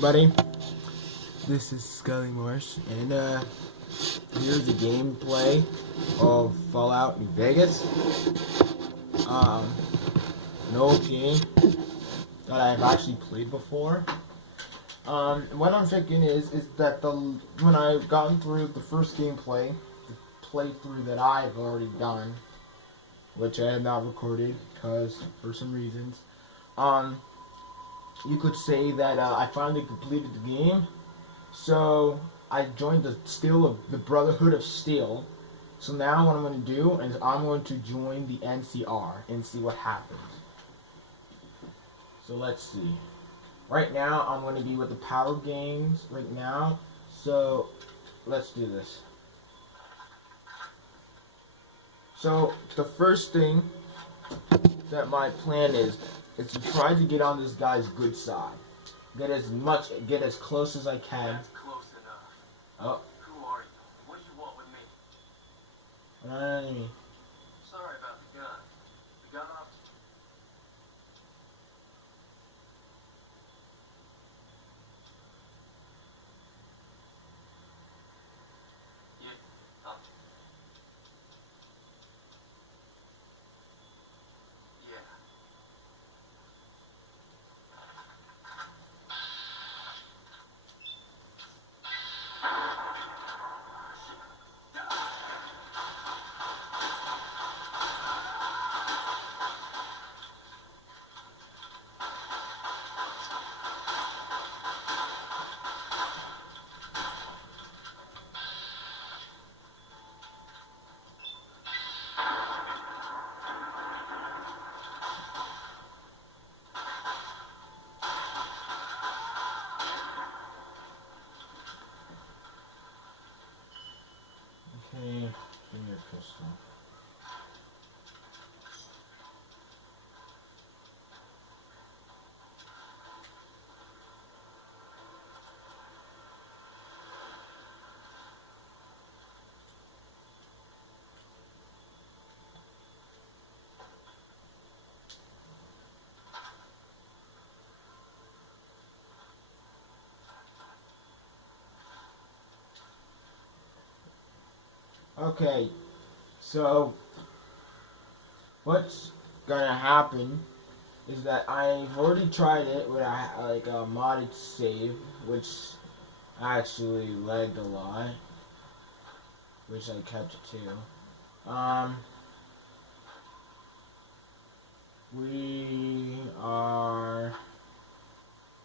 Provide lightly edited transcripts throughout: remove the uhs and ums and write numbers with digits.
Buddy, this is Scully Marsh, and here's a gameplay of Fallout New Vegas. Um, no game that I've actually played before. What I'm thinking is that when I've gotten through the first gameplay, the playthrough that I've already done, which I have not recorded because for some reasons, um, you could say that I finally completed the game. So I joined the Brotherhood of Steel. So now what I'm going to do is I'm going to join the NCR and see what happens. So let's see. Right now I'm going to be with the Power Games right now. So let's do this. So the first thing that my plan is to try to get on this guy's good side. Get as close as I can. That's close enough. Oh. Who are you? What do you want with me? An enemy. Sorry about the gun. The gun off. Yeah. Yeah. Okay, give me your pistol. Okay, so what's gonna happen is that I've already tried it with a modded save, which actually lagged a lot, which I kept it to.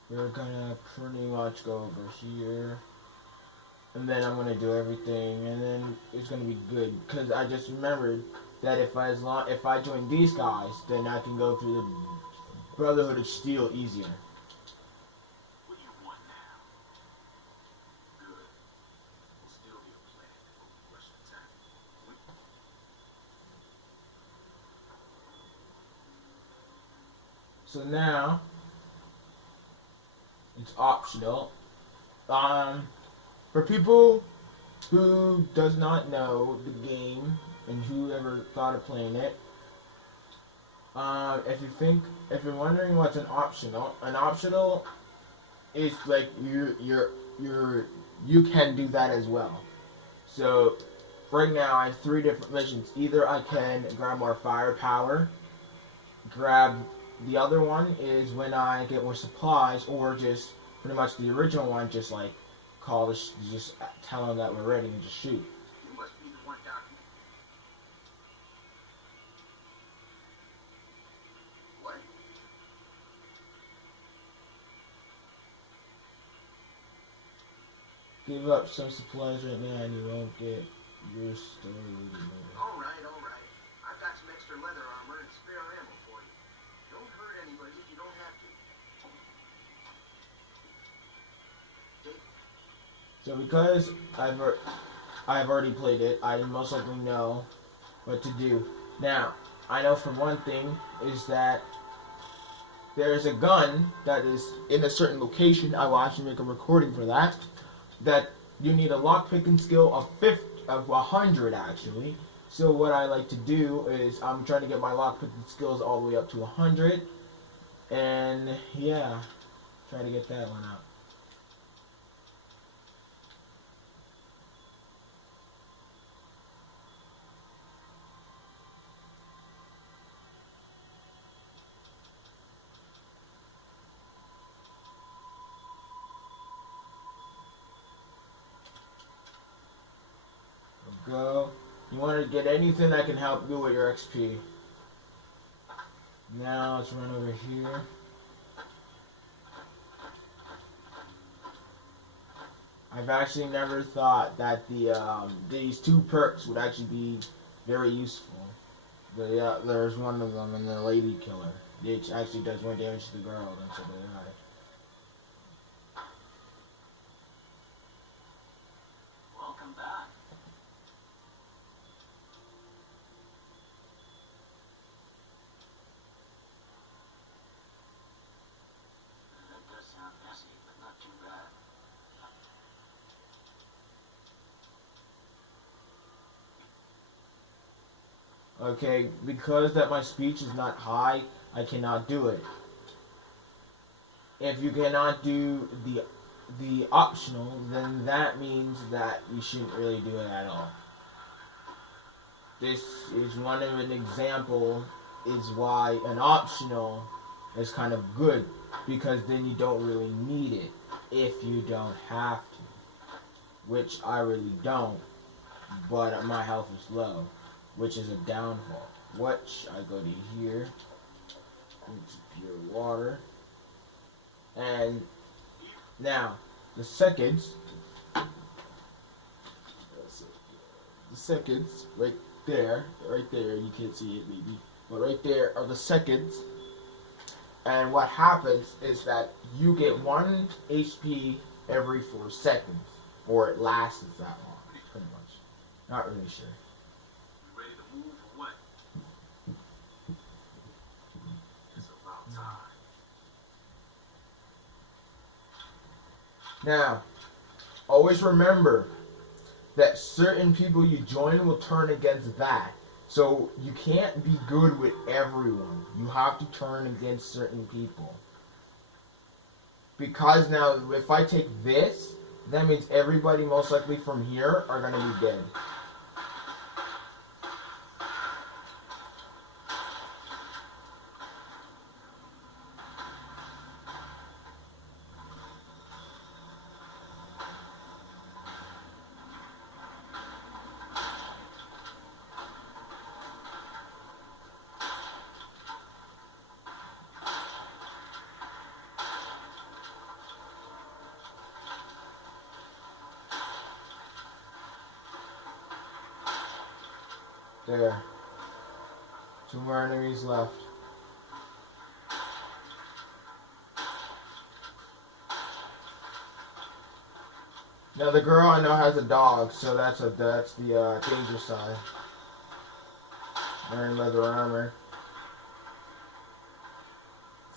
We're gonna pretty much go over here. And then I'm gonna do everything, and then it's gonna be good. Cause I just remembered that if I join these guys, then I can go through the Brotherhood of Steel easier. What do you want now? Good. We'll still be a plan before we rush attack. So now it's optional. For people who does not know the game and who ever thought of playing it, if you're wondering what's an optional is like you can do that as well. So right now I have 3 different missions. Either I can grab more firepower, grab the other one is when I get more supplies, or just pretty much the original one, just like just tell them that we're ready and just shoot. You must be the one down here. What? Give up some supplies right now and you won't get your story. All right. I've got some extra leather armor and spare ammo for you. Don't hurt anybody if you don't have to. So because I've already played it, I most likely know what to do. Now, I know for one thing is that there's a gun that is in a certain location. I will actually make a recording for that. That you need a lockpicking skill of 100 actually. So what I like to do is I'm trying to get my lockpicking skills all the way up to 100, and yeah, try to get that one out. Go. You want to get anything that can help you with your XP. Now let's run over here. I've actually never thought that these two perks would actually be very useful. There's one of them in the Lady Killer. It actually does more damage to the girl than to the guy. Welcome back. That does sound messy, but not too bad. Okay, because that my speech is not high, I cannot do it. If you cannot do the optional, then that means that you shouldn't really do it at all. This is one of an example is why an optional is kind of good, because then you don't really need it if you don't have to, which I really don't, but my health is low, which is a downfall. Which I go to here, into pure water, and now the seconds right there, you can't see it maybe, but right there are the seconds, and what happens is that you get 1 HP every 4 seconds, or it lasts that long, pretty much. Not really sure. You ready to move or what? It's about time. Now, always remember that certain people you join will turn against that. So you can't be good with everyone. You have to turn against certain people. Because now, if I take this, that means everybody most likely from here are going to be dead. There. 2 more enemies left. Now the girl I know has a dog, so that's the danger side. Wearing leather armor.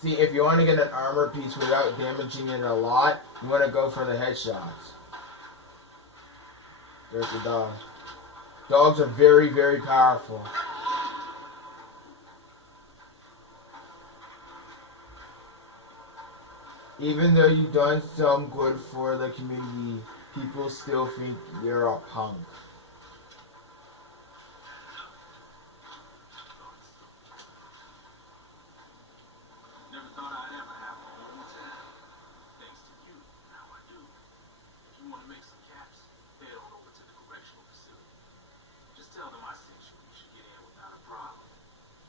See, if you want to get an armor piece without damaging it a lot, you want to go for the headshots. There's the dog. Dogs are very, very powerful. Even though you've done some good for the community, people still think you're a punk. Never thought I'd ever have a whole town. Thanks to you, now I do. If you want to make some caps, head on over to the correctional facility. Just tell them I sent you. You should get in without a problem.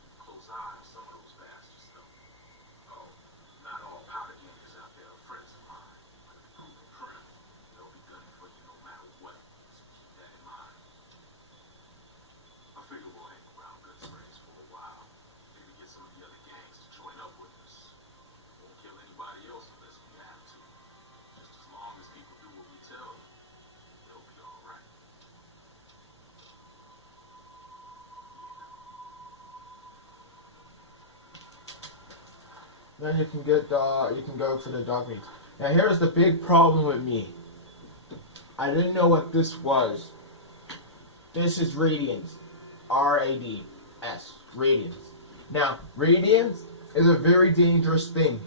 Keep a close eye on some of those bastards, though. Oh, not all powder gangers out there are friends of mine. But if proven prim, they'll be gunning for you no matter what. So keep that in mind. I figure we'll hang around Good Springs for a while. Maybe get some of the other gangs to join up with us. Won't kill anybody else unless we have to. Just as long as people do what we tell them, they'll be alright. Then you can go for the dog meat. Now here's the big problem with me. I didn't know what this was. This is Radiance. R-A-D-S. Radiance. Now, Radiance is a very dangerous thing.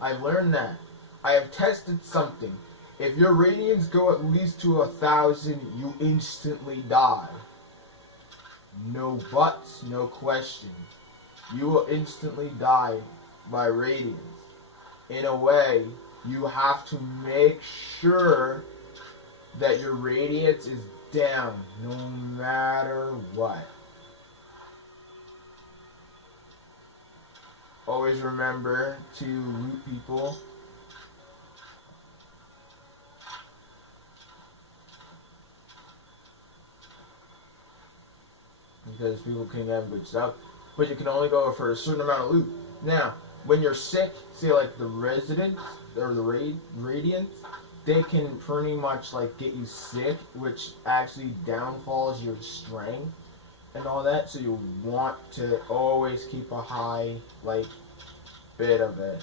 I've learned that. I have tested something. If your Radiance go at least to 1,000, you instantly die. No buts, no questions. You will instantly die by Radiance. In a way, you have to make sure that your Radiance is down no matter what. Always remember to loot people. Because people can get good stuff, but you can only go for a certain amount of loot. Now, when you're sick, say like the residents or the radiants, they can pretty much like get you sick, which actually downfalls your strength and all that. So you want to always keep a high like bit of it.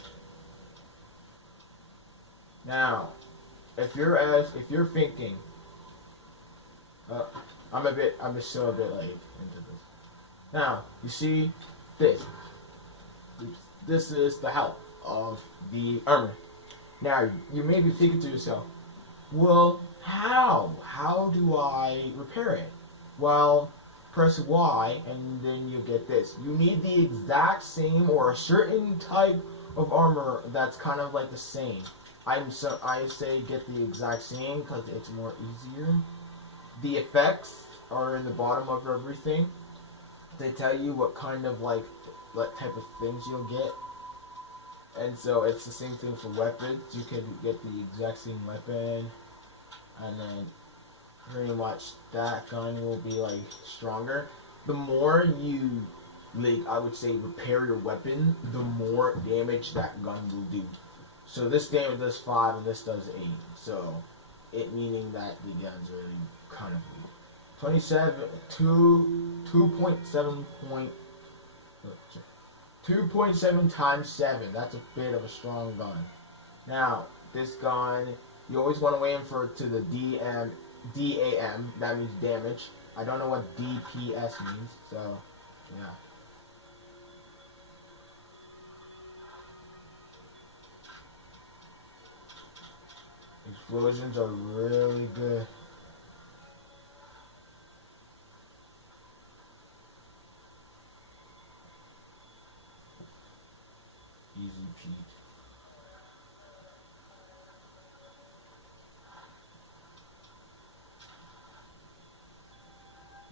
Now, if you're thinking, I'm just still a bit like into this. Now, you see this. This is the health of the armor. Now, you may be thinking to yourself, well, how? How do I repair it? Well, press Y and then you get this. You need the exact same or a certain type of armor that's kind of like the same. I say get the exact same because it's more easier. The effects are in the bottom of everything. They tell you what kind of like what type of things you'll get. And so it's the same thing for weapons. You can get the exact same weapon, and then pretty much that gun will be like stronger. The more you like, I would say repair your weapon, the more damage that gun will do. So this damage does 5 and this does 8. So it meaning that the gun's really kind of weak. 2.7 times 7. That's a bit of a strong gun. Now, this gun, you always want to aim for to the DAM. That means damage. I don't know what DPS means, so yeah. Explosions are really good. Easy peat.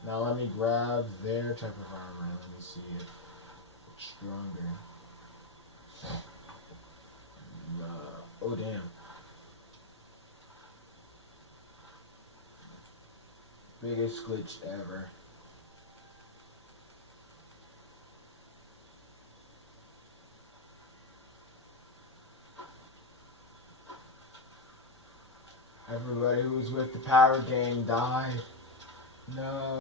Now let me grab their type of armor. Let me see if it's stronger. Oh damn. Biggest glitch ever. Everybody who was with the power gang died. No.